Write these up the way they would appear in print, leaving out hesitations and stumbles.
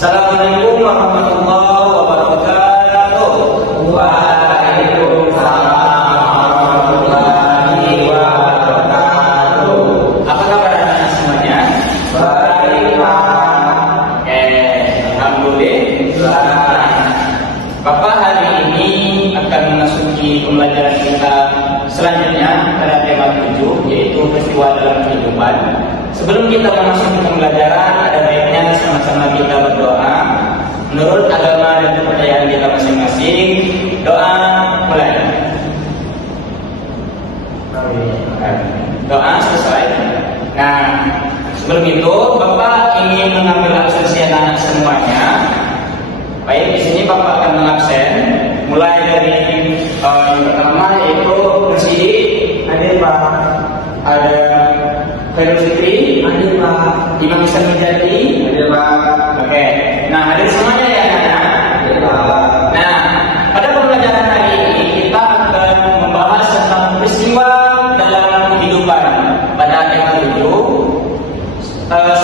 Assalamualaikum warahmatullahi wabarakatuh. Waalaikumsalam warahmatullahi wabarakatuh. Apa kabar anak-anak semuanya? Baik, Pak. Alhamdulillah. Bapak hari ini akan memasuki pembelajaran kita selanjutnya pada tema 7, yaitu peristiwa dalam kehidupan. Sebelum kita memasuki pembelajaran, ada baiknya sama-sama kita berdoa menurut agama dan kepercayaan kita masing-masing. Doa mulai. Doa selesai. Nah, sebelum itu Bapak ingin mengambil absensi anak-anak semuanya. Baik, di sini Bapak akan mengabsen mulai dari yang pertama yaitu Persidi, hadir Pak. Ada Khairul Fitri, hadir Pak. Imam Ihsan Mujadi, hadir Pak. Oke. Nah, hadir semuanya ya anak-anak. Hadir Pak. Nah, pada pembelajaran hari ini kita akan membahas tentang peristiwa dalam kehidupan pada tema 7.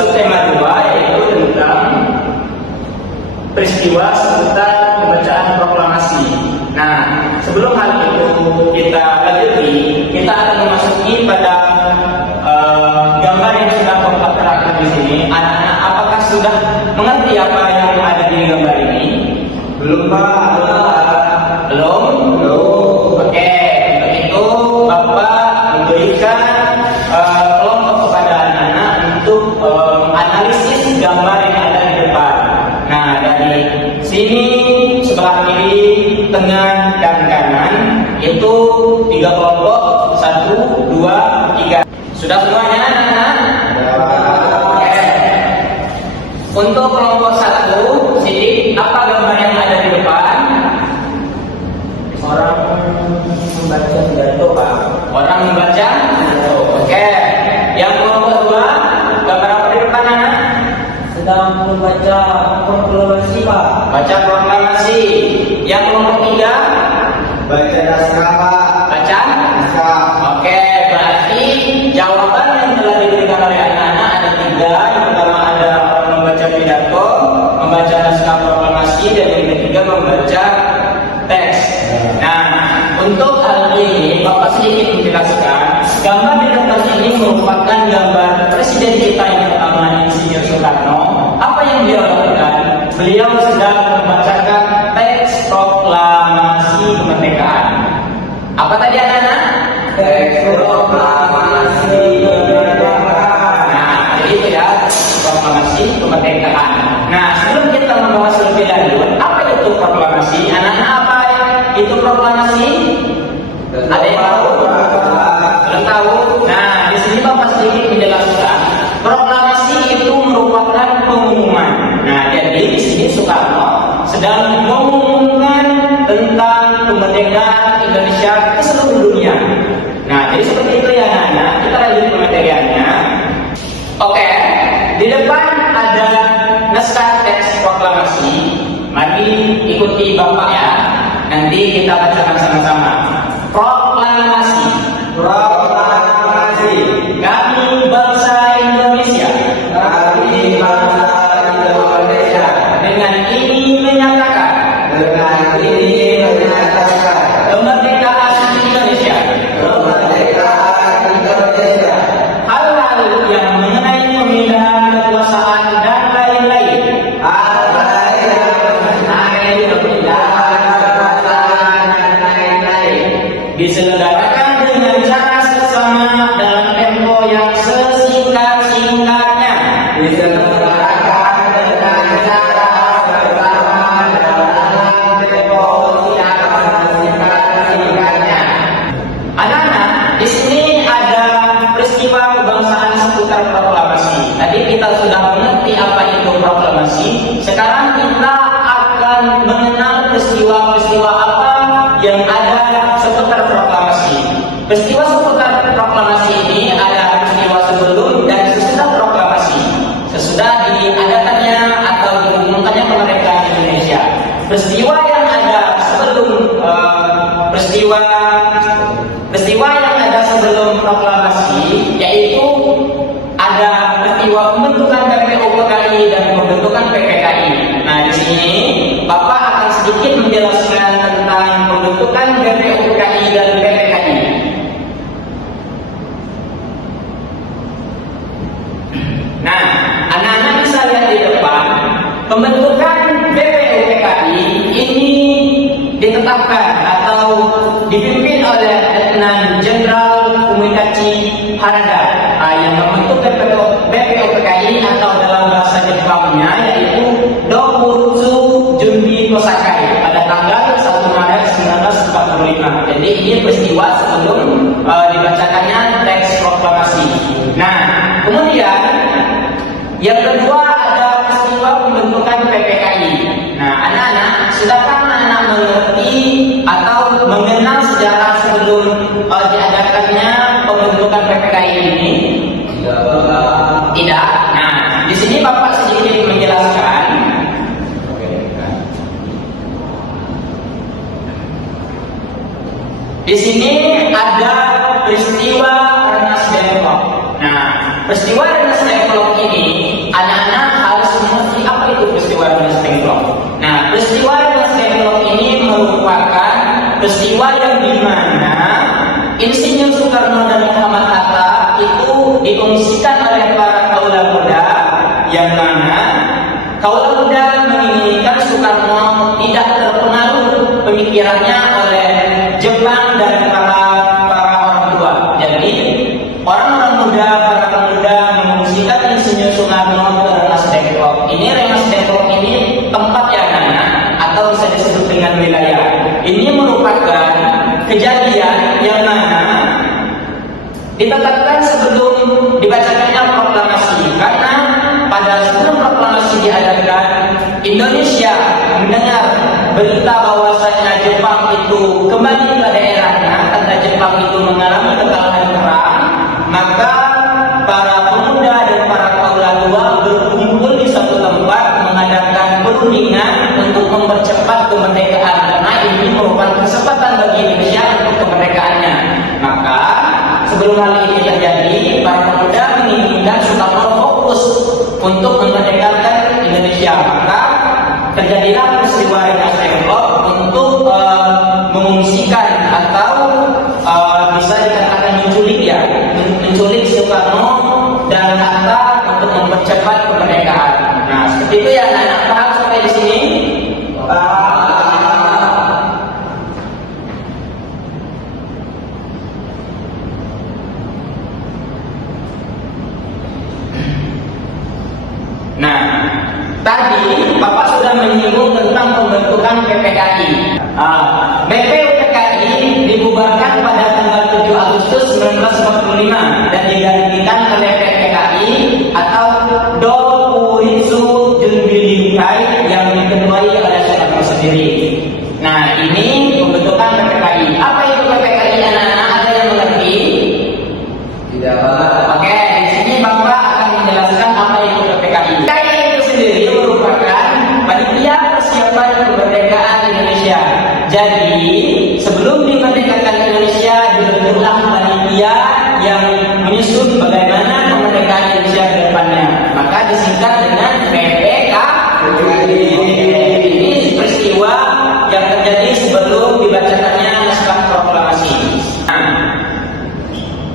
Subtema 2 yaitu tentang peristiwa seputar pembacaan proklamasi. Nah, sebelum hal itu kita lanjuti, kita akan memasuki pada gambar yang sudah Bapak terangkan di sini. Anak-anak, apakah sudah mengerti apa yang ada di gambar ini? Belum, Pak. Belum? Oke, untuk itu Bapak memberikan kelompok kepada anak-anak untuk menganalisis gambar yang ada di depan. Nah, dari sini sebelah kiri, tengah, dan kanan itu 3 kelompok, 1, 2, 3. Sudah semuanya anak-anak? Oke. Untuk kelompok 1, Siti, apa gambar yang ada di depan? Orang membaca pidato, Pak. Orang membaca pidato. Oke. Yang kelompok 2, gambar apa di depan anak? Sedang membaca proklamasi, Pak. Baca proklamasi. Yang kelompok 3, baca naskah, Pak. Baca naskah. Oke, berarti jawaban yang telah diberikan oleh anak-anak ada 3. Yang pertama ada orang membaca pidato, membaca naskah proklamasi, dan yang ketiga membaca teks. Nah, untuk hal ini Bapak sedikit menjelaskan. Gambar di atas ini merupakan gambar Presiden kita yang pertama, Insinyur Soekarno. Apa yang dia lakukan? Beliau sedang membacakan teks proklamasi kemerdekaan. Apa tadi anak-anak? Teks proklamasi kemerdekaan. Nah, jadi itu ya, proklamasi kemerdekaan. Nah, sebelum kita membahas lebih lanjut, apa itu proklamasi? Anak-anak, apa itu proklamasi? Ada yang tahu? Belum tahu? Nah, di sini Bapak sedikit menjelaskan. Proklamasi itu merupakan pengumuman. Nah, jadi di sini Soekarno sedang mengumumkan tentang kemerdekaan Indonesia ke seluruh dunia. Nah, jadi seperti itu ya anak-anak. Kita lanjut ke materiannya. Oke, di depan ada naskah teks proklamasi. Mari ikuti Bapak ya. Nanti kita bacakan sama-sama. Proklamasi. Proklamasi. Kami bangsa Indonesia. Kami bangsa Indonesia. Dengan ini menyatakan. Dengan ini menyatakan. Kemerdekaan Indonesia. Kemerdekaan Indonesia. Hal-hal yang mengenai pemindahan kekuasaan dan lain-lain. Hal-hal yang mengenai pemindahan kekuasaan dan lain-lain. Diselenggarakan dengan cara seksama dalam tempo yang sesingkat-singkatnya. Diselenggarakan dengan cara bersama dalam tempo yang sesingkat-singkatnya. Anak-anak, di sini ada peristiwa kebangsaan seputar proklamasi. Tadi kita sudah mengerti apa itu proklamasi. Sekarang kita akan mengenal peristiwa-peristiwa apa yang ada seputar proklamasi. Peristiwa seputar proklamasi ini ada peristiwa sebelum dan sesudah proklamasi. Sesudah diadakannya atau diumumkannya kemerdekaan Indonesia. Peristiwa yang ada sebelum peristiwa yang ada sebelum proklamasi yaitu ada peristiwa pembentukan PPU PKI dan pembentukan PPKI. Pembentukan BPUPKI ini ditetapkan atau dipimpin oleh Letnan Jenderal Fumikaze Harada yang membentuk BPUPKI atau dalam bahasa Jepangnya yaitu Dokutsu Junbi Kosakai pada tanggal 1 Maret 1945. Jadi ini peristiwa sebelum dibacakannya teks proklamasi. Nah, kemudian yang kedua ada peristiwa pembentukan PPKI. Nah, anak-anak, sudahkah anak-anak mengerti atau mengenal sejarah sebelum diadakannya pembentukan PPKI ini? Tidak. Nah, di sini Bapak sedikit menjelaskan. Di sini ada peristiwa Rengas Dengklok. Nah, peristiwa Rengas Dengklok ini anak-anak harus mengerti apa itu peristiwa Rengas Dengklok. Nah, peristiwa Rengas Dengklok ini merupakan peristiwa yang dimana Insinyur Soekarno dan Muhammad Hatta itu dikongsikan oleh para kaula muda, yang mana kaula muda menginginkan Soekarno tidak terpengaruh pemikirannya oleh Jepang dan para orang tua. Jadi orang-orang muda, para pemuda mengungsikan Insinyur Soekarno ke Rengas Dengklok. Ini Rengas Dengklok ini tempat yang anak atau bisa disebut dengan wilayah. Ini merupakan kejadian yang mana ditetapkan sebelum dibacakannya proklamasi, karena pada sebelum proklamasi diadakan Indonesia mendengar berita bahwasanya Jepang itu kembali ke daerahnya karena Jepang itu mengalami kekalahan perang. Maka para pemuda dan para kaula tua berkumpul di satu tempat mengadakan perundingan untuk mempercepat kemerdekaan, karena ini merupakan kesempatan bagi Indonesia untuk kemerdekaannya. Maka sebelum hal ini terjadi, para pemuda menginginkan Soekarno fokus untuk memerdekakan Indonesia. Maka terjadilah peristiwa Rengas Dengklok untuk mengungsikan atau bisa dikatakan menculik Soekarno dan Hatta untuk mempercepat kemerdekaan. Nah, seperti itu ya anak-anak, paham sampai di sini? Nah, tadi Bapak sudah menyinggung tentang pembentukan PPKI. BPUPKI dibubarkan pada tanggal 7 Agustus 1945 dan digantikan oleh PPKI atau Dokuritsu Junbi Kosakai yang diketuai oleh Soekarno sendiri. Nah, ini pembentukan PPKI. Apa itu PPKI anak-anak? Ada yang mengerti? Tidak. Oke, di sini Bapak akan menjelaskan apa itu PPKI. PPKI itu sendiri merupakan panitia persiapan kemerdekaan Indonesia. Jadi sebelum dimerdekakan Indonesia dibentuklah panitia yang menyusun bagaimana kemerdekaan Indonesia ke depannya. Maka disingkat dengan PPKI. Ini peristiwa yang terjadi sebelum dibacakannya naskah proklamasi.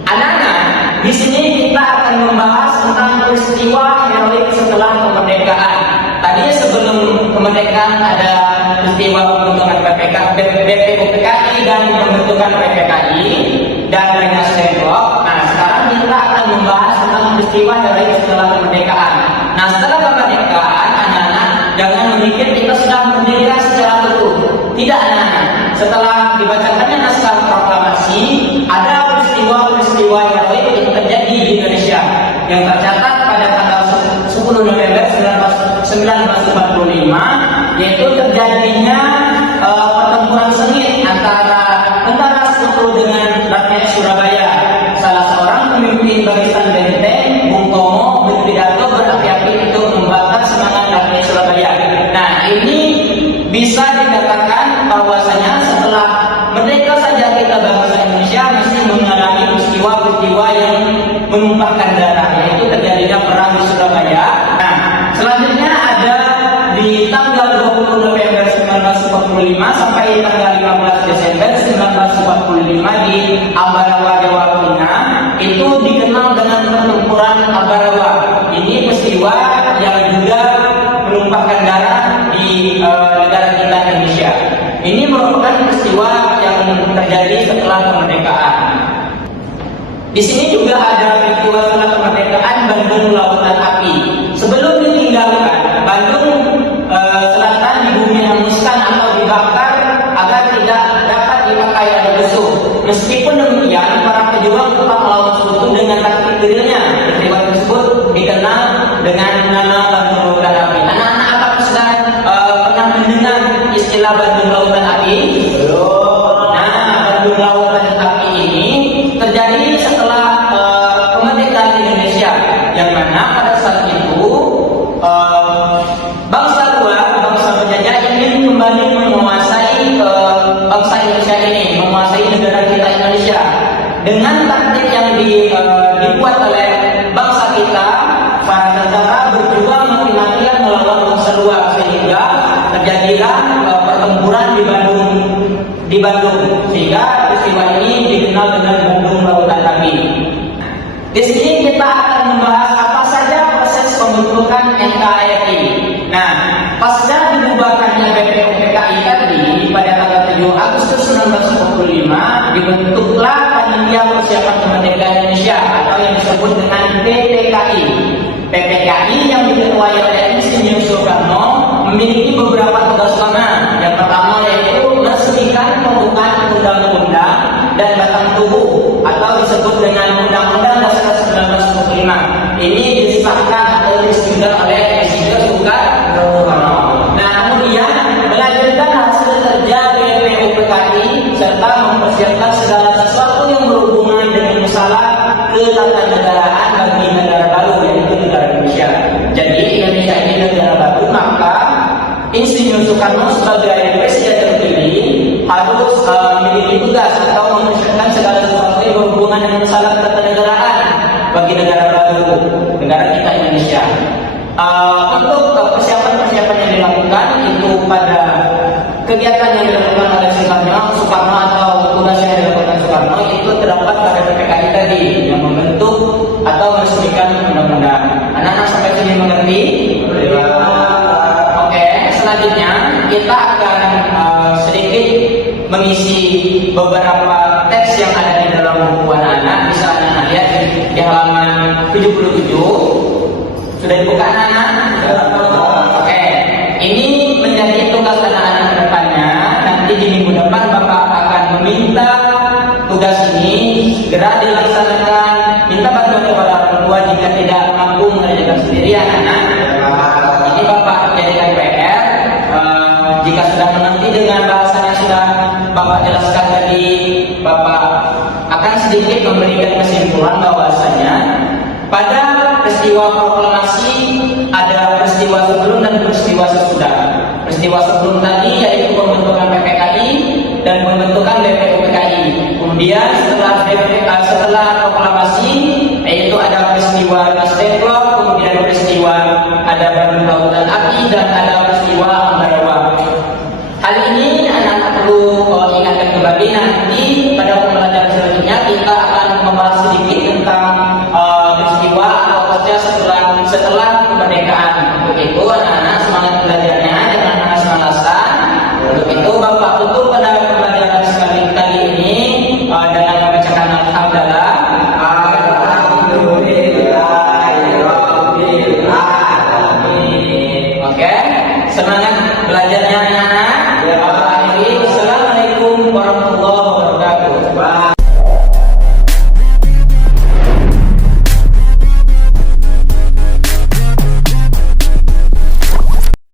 Anak-anak, di sini kita akan membahas tentang peristiwa heroik setelah kemerdekaan. Tadi sebelum kemerdekaan ada peristiwa pembentukan BPUPKI dan pembentukan PPKI dan Rengas Dengklok. Nah, sekarang kita akan membahas tentang peristiwa heroik setelah kemerdekaan. Nah, setelah kemerdekaan, anak-anak jangan memikir kita sudah merdeka secara utuh. Tidak, anak-anak. Setelah dibacakannya naskah proklamasi, ada peristiwa-peristiwa heroik yang terjadi di Indonesia yang tercatat pada tanggal 10 November 1945, yaitu terjadinya pertempuran sengit antara tentara Sekutu dengan rakyat Surabaya. Salah seorang pemimpin barisan benteng, Bung Tomo, berpidato berapi-api untuk membakar semangat rakyat Surabaya. Nah, ini bisa dikatakan bahwasanya setelah merdeka saja kita bangsa Indonesia masih mengalami peristiwa-peristiwa yang menumpahkan darah, yaitu terjadinya perang di Surabaya. Nah, selanjutnya ada di tanggal 20 November 1945 sampai tanggal 15 Desember 1945 di Ambarawa, Jawa Tengah, itu dikenal dengan pertempuran Ambarawa. Ini peristiwa yang juga menumpahkan darah setelah kemerdekaan. Di sini juga ada peristiwa setelah kemerdekaan Bandung Lautan Api. Sebelum ditinggalkan, Bandung Selatan dibumi hanguskan atau dibakar agar tidak dapat dipakai oleh musuh. Meskipun demikian, para pejuang tetap melawan sekutu dengan taktik gerilya. Peristiwa tersebut dikenal dengan nama Bandung Lautan Api. Anak-anak apakah sudah pernah mendengar istilah Bandung Lautan Api? Bandung Lautan Api ini terjadi setelah kemerdekaan Indonesia, yang mana pada saat itu bangsa luar, bangsa penjajah ingin kembali menguasai bangsa Indonesia ini, menguasai negara kita Indonesia dengan taktik yang dibuat oleh bangsa kita. Para tentara berjuang mati-matian melawan bangsa luar sehingga terjadilah pertempuran di Bandung sehingga peristiwa ini dikenal dengan Bandung Lautan Api. Di sini kita akan membahas apa saja proses pembentukan NKRI. Nah, pasca dibubarkannya BPUPKI tadi pada tanggal 7 Agustus 1945 dibentuklah Panitia Persiapan Kemerdekaan Indonesia atau yang disebut dengan PPKI. PPKI yang diketuai oleh Insinyur Soekarno memiliki beberapa tugas utama. Yang pertama yaitu meresmikan pembukaan undang-undang dan batang tubuh atau disebut dengan Undang-Undang Dasar 1945. Ini disahkan atau diresmikan oleh Insinyur Soekarno. Nah, kemudian melanjutkan hasil kerja BPUPKI serta mempersiapkan segala sesuatu yang berhubungan dengan masalah ketatanegaraan bagi negara baru, yaitu negara Indonesia. Jadi Indonesia ini negara baru, maka Insinyur Soekarno sebagai presiden terpilih harus memiliki tugas atau mempersiapkan segala sesuatu yang berhubungan dengan masalah ketatanegaraan bagi negara baru, negara kita Indonesia. Untuk persiapan-persiapan yang dilakukan itu pada kegiatan yang dilakukan oleh Soekarno atau tugas yang dilakukan Soekarno itu terdapat pada PPKI tadi yang membentuk atau meresmikan undang-undang. Anak-anak sampai sini mengerti? Oke, selanjutnya kita akan sedikit mengisi beberapa teks yang ada di dalam buku anak-anak. Bisa anak-anak lihat di halaman 77. Sudah dibuka anak-anak? Oke, ini menjadi tugas anak-anak ke depannya. Nanti di minggu depan Bapak akan meminta tugas ini segera dilaksanakan. Minta bantuan kepada orang tua jika tidak mampu mengerjakan sendiri anak-anak. Ini Bapak jadikan PR. Jika sudah mengerti dengan bahasa yang sudah Bapak jelaskan tadi, Bapak akan sedikit memberikan kesimpulan bahwasanya pada peristiwa proklamasi ada peristiwa sebelum dan peristiwa sesudah. Peristiwa sebelum tadi yaitu pembentukan PPKI dan pembentukan BPUPKI. Kemudian setelah proklamasi yaitu ada peristiwa Nasdemplok, kemudian peristiwa ada Bandung Lautan Api dan ada peristiwa Ambarawa. Hal ini anak-anak perlu ingatkan kembali. Nanti pada pembelajaran selanjutnya kita akan membahas sedikit tentang peristiwa atau pasca setelah kemerdekaan. Untuk itu anak-anak semangat belajarnya dengan malas-malasan. Untuk itu Bapak tutup pada pembelajaran sekali ini dengan membacakan alhamdulillah. Oke, semangat belajarnya anak-anak. Assalamualaikum warahmatullahi wabarakatuh.